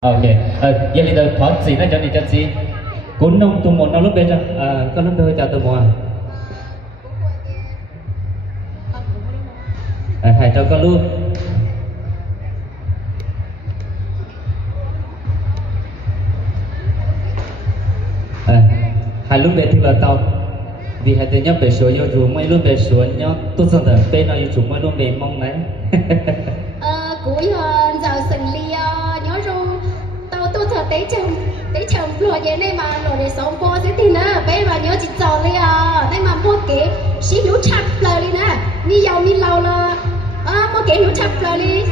Ok, vậy thì tôi thoát gì nó cho đi chân gì cuốn nông tụi một nó lúc bên cho có lúc tôi chào tụi một hai cho có lúc hai lúc bên thì là tao vì hai đứa nhóc về số yêu chủ mấy lúc về số nhóc tôi xong rồi bên nào yêu chủ mấy lúc về mong này cuối giờ sinh ly nhớ rung tôi thật tế chồng lùa vậy này mà lùa để sống qua sẽ thì nè bây mà nhớ chỉ trò đi đây mà mua kế xí lũ chặt lời đi nè mi giàu mi lâu là mua kế lũ chặt lời đi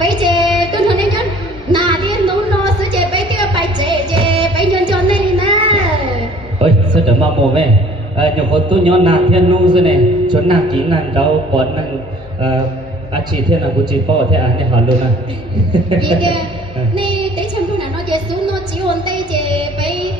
bây giờ tôi thôi nên nhớ nà đi nấu nó sữa chè bây tiêu bài chè bây nhân cho nên đi nè ơi sao trở mà mồ mẹ nhiều con tôi nhớ nà thiên nô rồi này chỗ nà kỹ nàn cháu bọn nàn chỉ thiên là của chị bỏ thế này hỏi luôn à vì nè tế chồng luôn là nó về xuống nó chỉ ổn tế chè bây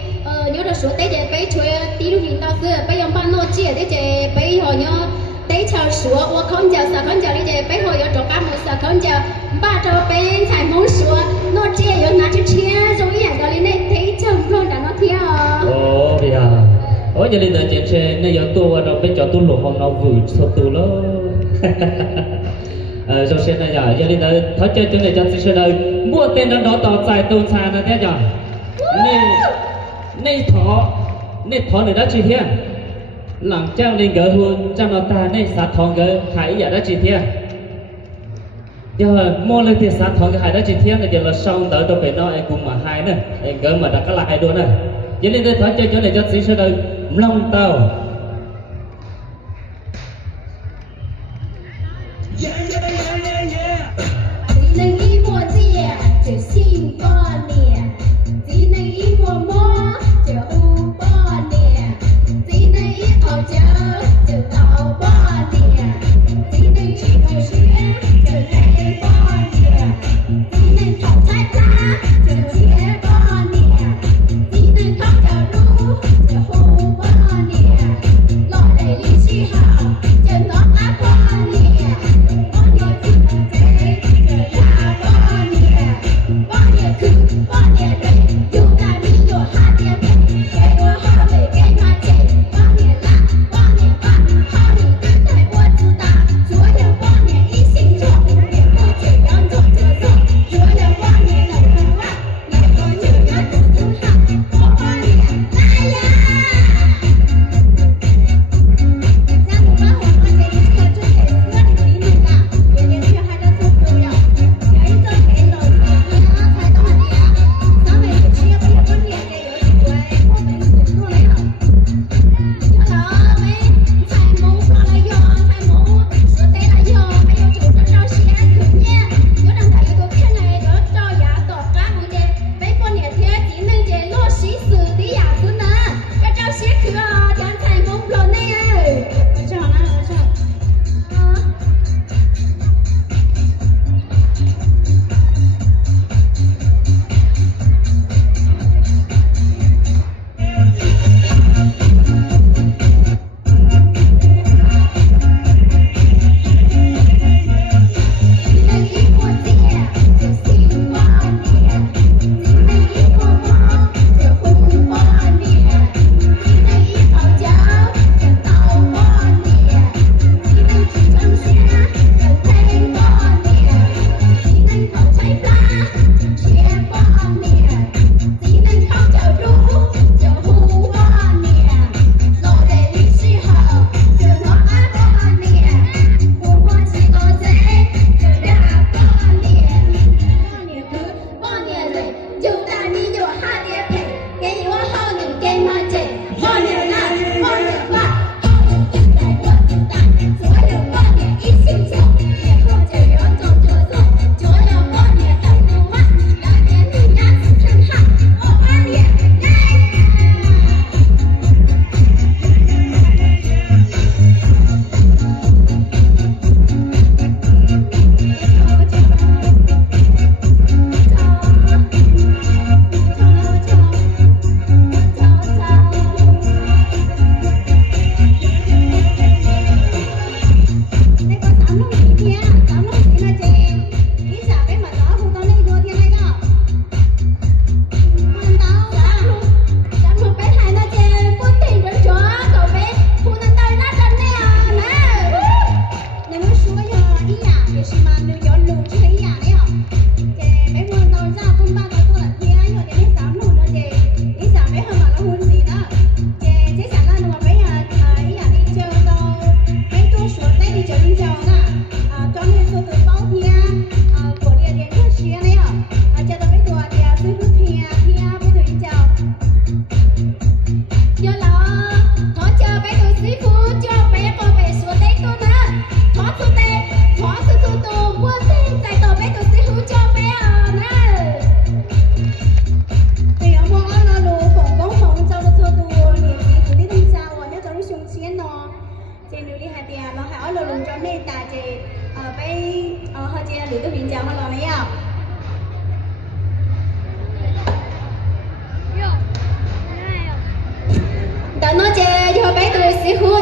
nhớ được số tế chè bây chơi tí lúc nhìn tao xưa bây giờ ban nó chỉ tế chè bây họ nhớ tế chào số我không chào sợ không chào đi chè bây họ nhớ chỗ cá một sợ không chào ba trò bây thải món số nó chỉ nhớ拿去切rồi ý ảnh đó lên này tế chồng luôn là nó theo ồ bây giờ ôi giờ lên giờ chuyện chơi này giờ tôi nó bây giờ tôi lục hôm nó vừa số tôi đó rồi xem này giờ lên giờ thấy chơi chỗ này cho chơi đây mua tên đó tỏ giải tôn trà là thế nhở này thọ này đó chị thiên làng trang lên gỡ hôn trong nó ta này sát thọ gỡ hải giờ đó chị thiên giờ mua lên tiền sát thọ cái hải đó chị thiên là giờ là xong đỡ cho phải nói cùng mà hai nữa gỡ mà đặt cái lại luôn này giờ lên đây thấy chơi chỗ này cho chơi đây long tàu能一摸姐就心过年，只能一摸摸就五过年，只能一口酒就到过年，只能一口血就累过年，只能炒菜花就切过年，只能烤条肉就红过年。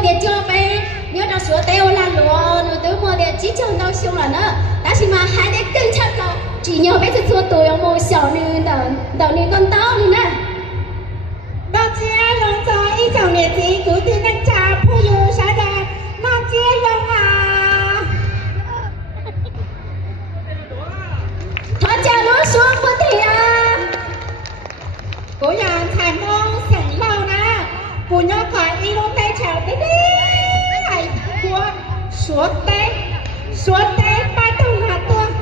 点就呗，你要说对我来咯，你对我点几张到凶了呢，但是嘛还得更差高，只要被这做多要么小女的，到你跟到你呢。到街龙走一种日子，古典的茶铺有啥的？到街龙啊！他假如说不对啊。古人才梦成lâu nè, cụ nhớ khỏi y lúc tay chào tới đi, hãy của xuống tay ba tung hạt tuông.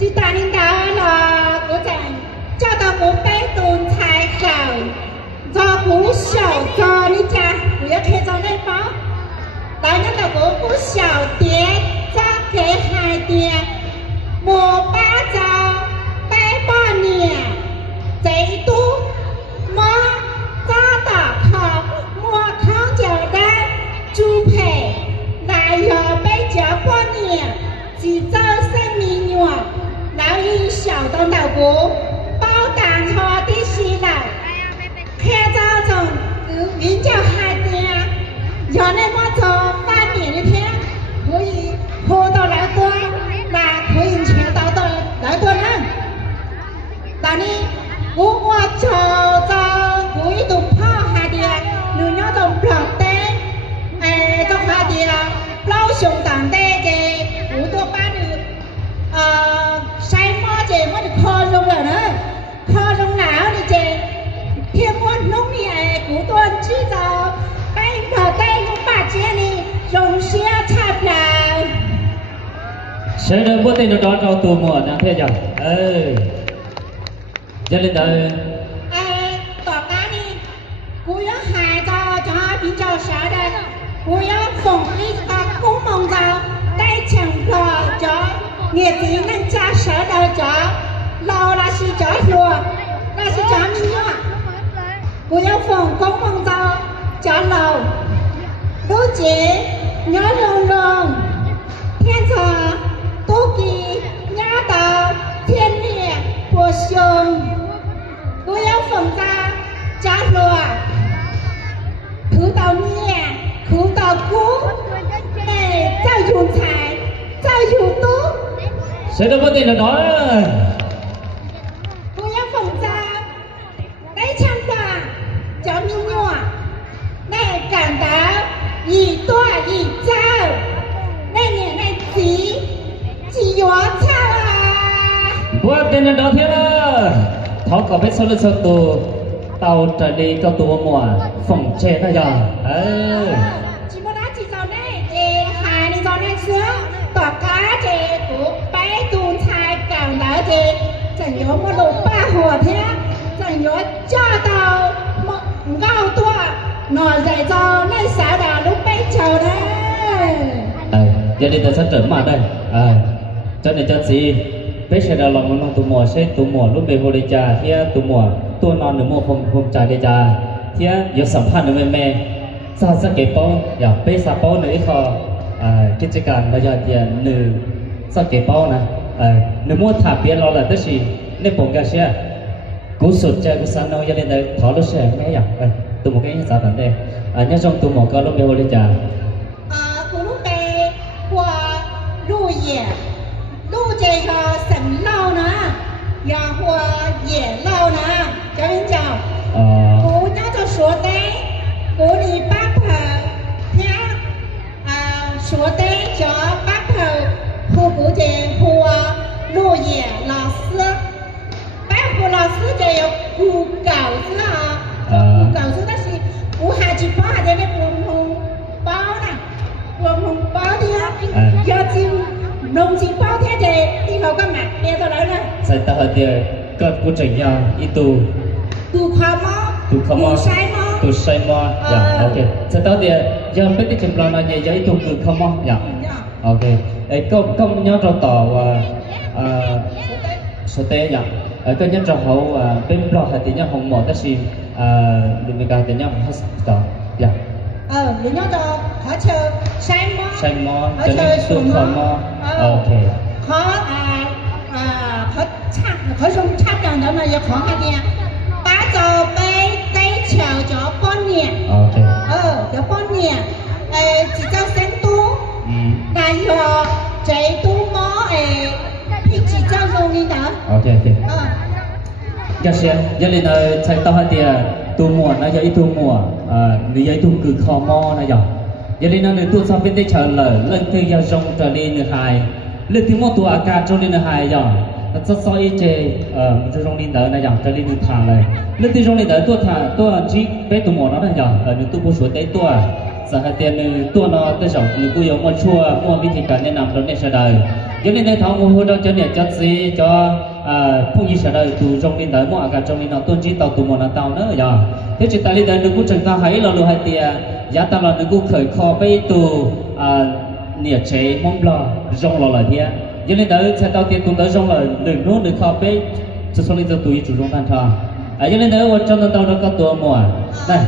Chỉ ta nên đó là cụ chẳng cho tao cụ tay tùn thái khảo, do cụ xảo cho đi cha, cụ nhớ khế trong đây phó. Tao nhớ tao cụ xảo tiết, ra kế hai tiết, mùa ba cháu, tay bò nè, giấy tu. Mà ra tả khảo mua kháng chờ đá chú phê lại giờ bây giờ qua nè chỉ cho sinh mình nhỏ lão y小东岛国包胆cho đi xí lão khe cho chồng cứ biến cho hai tia giờ này mà cho ba miệng như thế có gì hồ tao lại tôi là có gì chế tao tôi lại tôi nữa tại đi Cú qua cho cuối tụm phá hà địa Nữ nhớ tụm plọt tế Trong hà địa Lâu xuống tạm tế Chê cú tụm ba nữ Say mơ chê mơ được kho rung rồi nữa Kho rung lão đi chê Thiên quân nông đi cú tuần chứ cho Bay vào tay lúc bà chê đi Rung xia chạp là Sẽ đơn bố tên nó đó cho tù mùa nè thế chẳng Cho lên đời tỏ cá đi Cú nhớ hài cho biến cho sợ đây Cú nhớ phòng ý cũng mong cho Đây chẳng lò cho Nghĩa tí nâng cha sợ đời cho Lò là sĩ cho lùa Là sĩ cho mình nhớ Cú nhớ phòng cũng mong cho lò Đố chế nhớ lông lông Thiên thờ Tố kỳ nhớ tờ Thiên địa Của sông Cô giáo phòng ra trả lùa Thứ tàu nhẹ Thứ tàu cú Để giao dùng thải Giao dùng tốt Sẽ đơn bố tên nó đó Cô giáo phòng ra Đấy chăm ta Cháu mình nhỏ Này cảm ta Ý tỏa ý trao Này nhẹ này chỉ Chỉ hóa trao à Bố tên nó đó thế đó Thó có biết số lượng tù Tàu trở đi cho tù mùa Phòng chế nó giờ Chỉ một đá chỉ dạo này Chê hai đi dạo này xưa Tỏ cá chê của bé tùn thai cảm đá chê Chẳng nhớ một lục ba hồ thế Chẳng nhớ cho tàu một gạo tua Nói dạy cho nơi xã đà lúc bé chờ đấy Giờ đi ta sẽ trở mặt đây Cho nên cho gì Bây giờ là lòng nông tù mùa sẽ tù mùa lúc bề hồ đề trà Thì tù mùa tù non nửa mùa không trà đề trà Thì yếuสัมพันธ์nửa mẹ Sao sẽ kể bao Dạ bây giờ bao nửa ít khó Kinh tếการbây giờ thì nửa Sao kể bao nè Nửa mùa thả biệt lo là tất gì Nên bổng gà xe Cú sụt chơi cú sáng nông Cho nên đây thó lúc xe mẹ dạ Tù mùa cái giá tận đây Nhớ trong tù mùa có lúc bề hồ đề trà Cú lúc bề của lưu dễ Lưu chế cho sẵn lâu nè Và của dễ lâu nè Cho mình chào Cú nhớ cho số tế Cú đi bác hờ Nhớ số tế cho bác hờ Khu cú chế của lưu dễ lò sư Bác của lò sư chế cú cảo sư hả Cú cảo sư đó là cú hà chỉ bó hà chế này buồn hùng báo nè Buồn hùng báo đi á Do chim nông chỉ bao thế thì đi vào cái mặt đeo tao đấy nè. Sai ta hơi thì có cú trình nhau ít tu. Tu khó mò. Tu sai mò. Dạ, ok. Sai ta thì giờ biết cái chừng nào như vậy tu tu khó mò. Dạ. Ok. Công nhớ trò tỏ số tế dạ. Công nhớ trò hậu bên blog hay thì nhớ hồng mỏ tất gì đừng bị cái thì nhớ hết trò. Dạ. Để nhớ cho khó chờ sai mò cho nên tu khó mò. Ok. Khó dùng chắp rằng đó là khó hay nha. Bá cho bé chào cho con nhẹ. Ok. Cho con nhẹ. 有这都毛诶，脾气照容易的。 OK OK ก็เสียยันเลยนะใช้ต่อให้เตียตัวหมวดนะยัยตัวหมวดหรือยัยตัวคือคอมอนะยันเลยนะหรือตัวซอฟเป็นได้เฉลยเรื่องคือยาจงจะเรียนหายเรื่องที่มอตัวอากาศจงเรียนหายยันจะซอยเจจะจงเรียนนะยันจะเรียนทางเลยเรื่องที่จงเรียนตัวจีเป็นตัวหมวดนะยันหรือตัวผู้ช่วยได้ตัวสหเตียนหรือตัวนอตัวสองหรือกูยอมมาช่วยมั่ววิธีการแนะนำเราเนี่ยเฉลยยันเลยในทางมูลเราจะเนี่ยจัดซีจะผู้ยิ่งเฉลยตัวจงเรียนได้มั่วอากาศจงเรียนตัวจีต่อตัวหมวดเต่าเนอะยันที่จิตใจเรียนหรือกูจังการให้เราดูให้เตียยาตลอดหรือกูเคยคอไปตัวเนี่ยเชยมองบลอจงเราเลยเทียยันเลยได้ใช้ตัวเตียตัวจงเลยหนึ่งนู้นหรือคอไปจะส่งเรียนตัวอีจุดจงการทอยันเลยได้ว่าจงตัวเราก็ตัวหมวดนั่น